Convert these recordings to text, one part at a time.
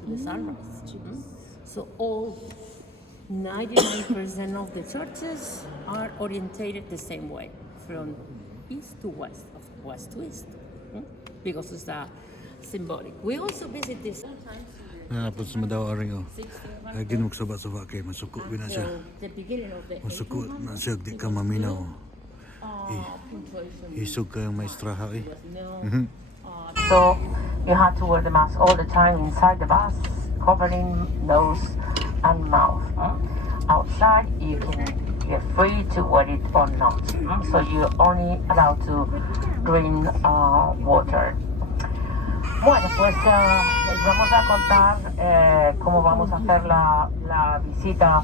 to the sunrise. So all 99% of the churches are orientated the same way, from east to west, of west to east, because it's symbolic. We also visit this sometimes. Napos madaw ari o. Ay ginugsaba-saba kay masuko na siya. The beginning of the Masuko na siya di ka maminaw. Isog kayong maestraha eh. So you had to wear the mask all the time inside the bus, covering nose and mouth. Outside you're free to wear it or not. So you're only allowed to drink water. Bueno, pues les vamos a contar cómo vamos a hacer la visita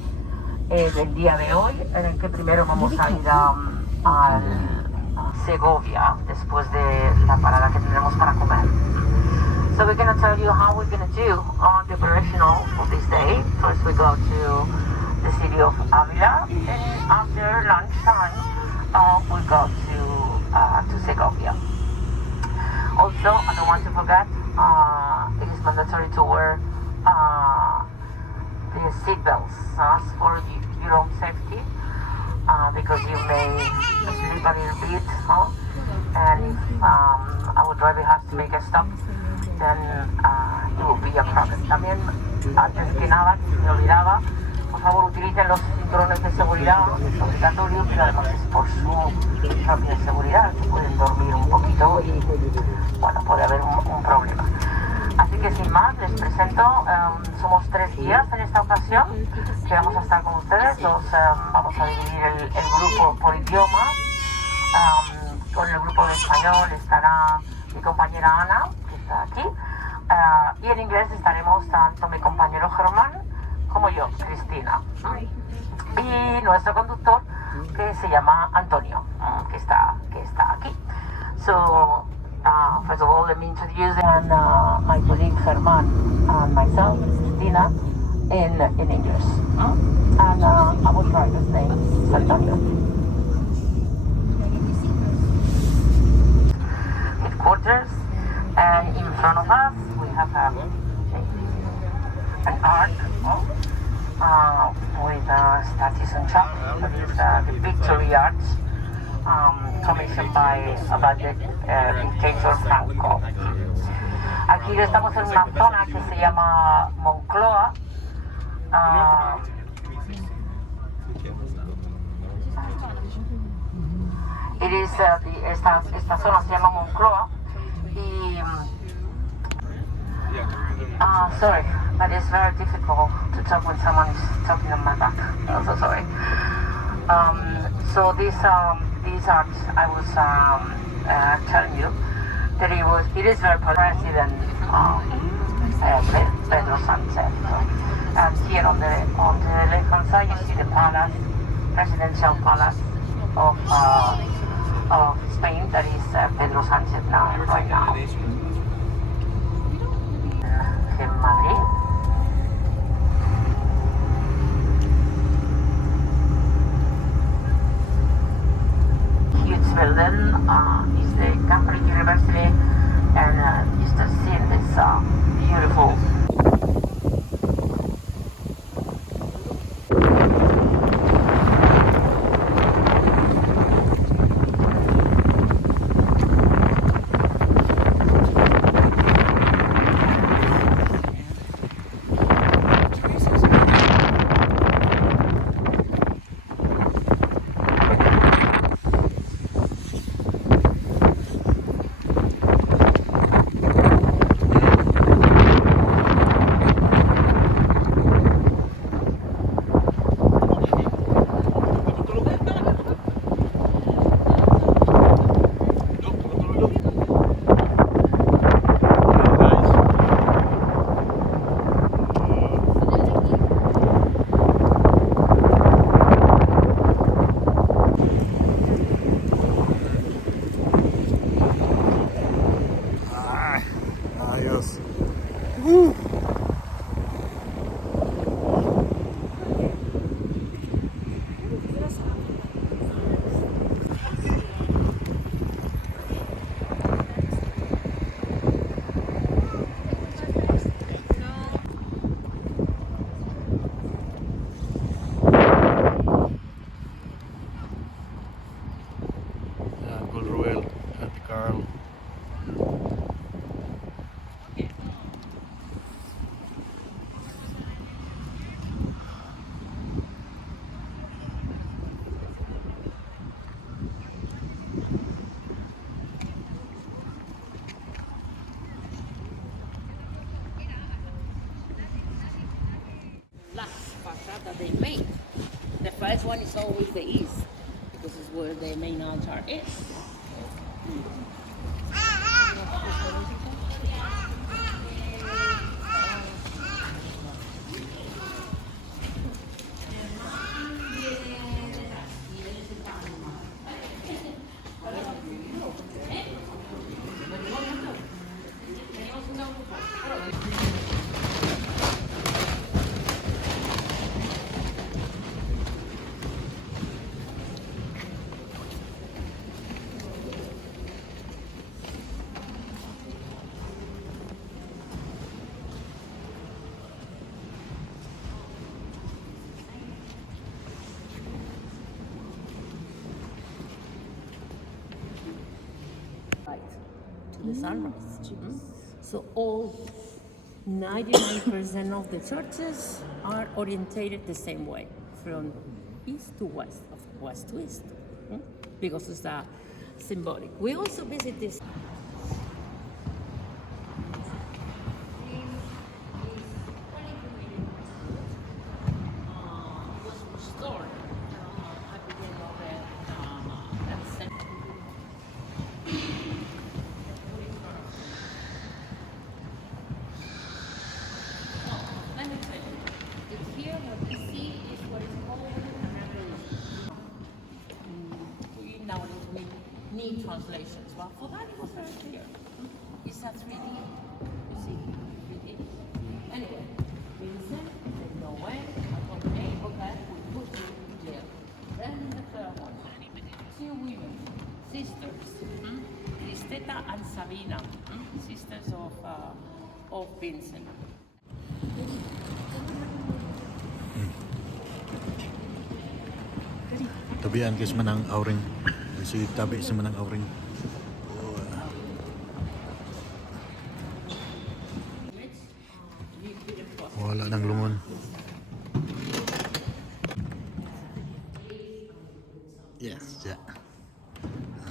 del día de hoy, en el que primero vamos a ir a Segovia, después de la parada que tendremos para comer. So we're going to tell you how we're going to do the operational for this day. First we go to the city of Avila, and after lunchtime we go to Segovia. Also, I don't want to forget, it is mandatory to wear the seat belts for your own safety, because you may sleep a little bit, and if our driver has to make a stop, then it will be a problem. También, antes que nada, que se me olvidaba, por favor utilicen los cinturones de seguridad, es obligatorio, pero además es por su propia seguridad, que pueden dormir un poquito y bueno, puede haber un problema. Así que sin más, les presento, somos 3 guías en esta ocasión que vamos a estar con ustedes. Vamos a dividir el grupo por idiomas. Con el grupo de español estará mi compañera Ana, que está aquí, y en inglés estaremos tanto mi compañero Germán como yo, Cristina, y nuestro conductor, que se llama Antonio, que está aquí. So, first of all, let me introduce my colleague Germán and myself, Cristina, in English. And our driver's name is Antonio. Headquarters, and in front of us we have an arc with statues on top. That is the Victory Arch, commissioned by the dictator Franco. Aquí estamos en una zona que se llama Moncloa. Esta zona se llama Moncloa y sorry, but it's very difficult to talk when someone is talking on my back. I'm so sorry. So these arts, I was telling you that it is very President Pedro Sánchez. And here on the left-hand side you see the palace, presidential palace of Spain, that is Pedro Sánchez right now. In Madrid. Huge building is the Cambridge University, and you start seeing this beautiful. that they make. The first one is always the east, because it's where the main altar is. To the sunrise. So all 99% of the churches are orientated the same way, from east to west, of west to east, because it's symbolic. We also visit this. Need translations, but for that it was very clear. It's a 3D. You see, 3D. Anyway, Vincent, no way. Okay, we put it there. Then the third one. Two women, sisters, Cristeta and Sabina, sisters of Vincent. Tabian guys manang auring. Sige tabi sa manang auring. Wala nang lungon. Yes, yeah.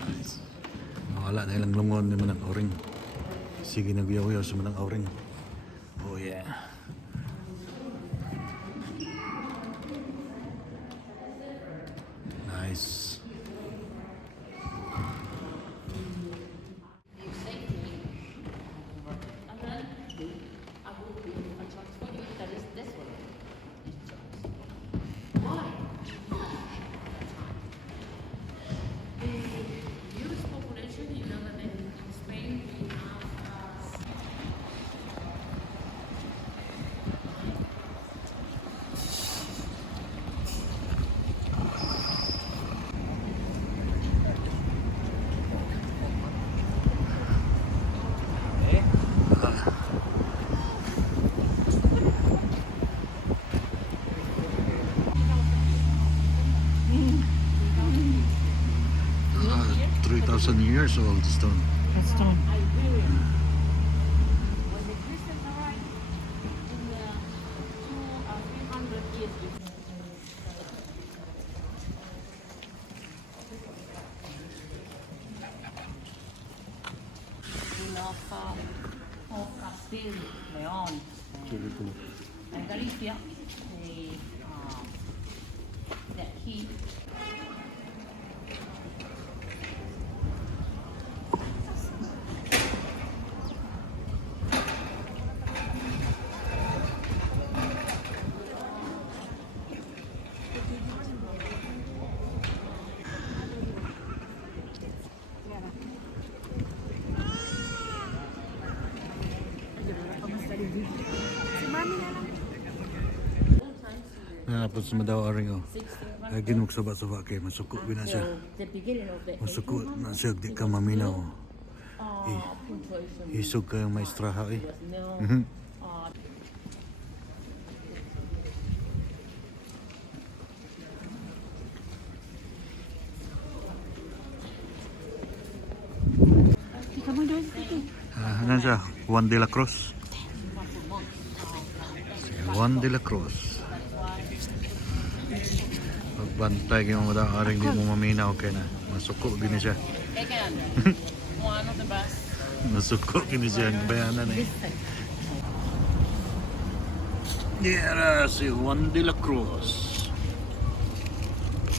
Nice. Wala na ilang lungon ni manang auring. Sige nagyaw-yaw sa manang auring. Oh yeah. Nice. Years old stone. That stone. When the Christians arrived in the 300 years before. Of Castile, León, and Galicia, that he Napos sa madaw aring ay ginug suba-suba kay masuko na siya. Masuko na siya di ka maminaw. Isog kayong maestraha eh. Ano siya? Juan de la Cruz. Juan de la Cruz. Pagbantay kayo mga madaw aring di mo maminaw kay na masuko gini siya. One of the best. Masuko gini siya ang bayanan eh. Era si Juan de la Cruz.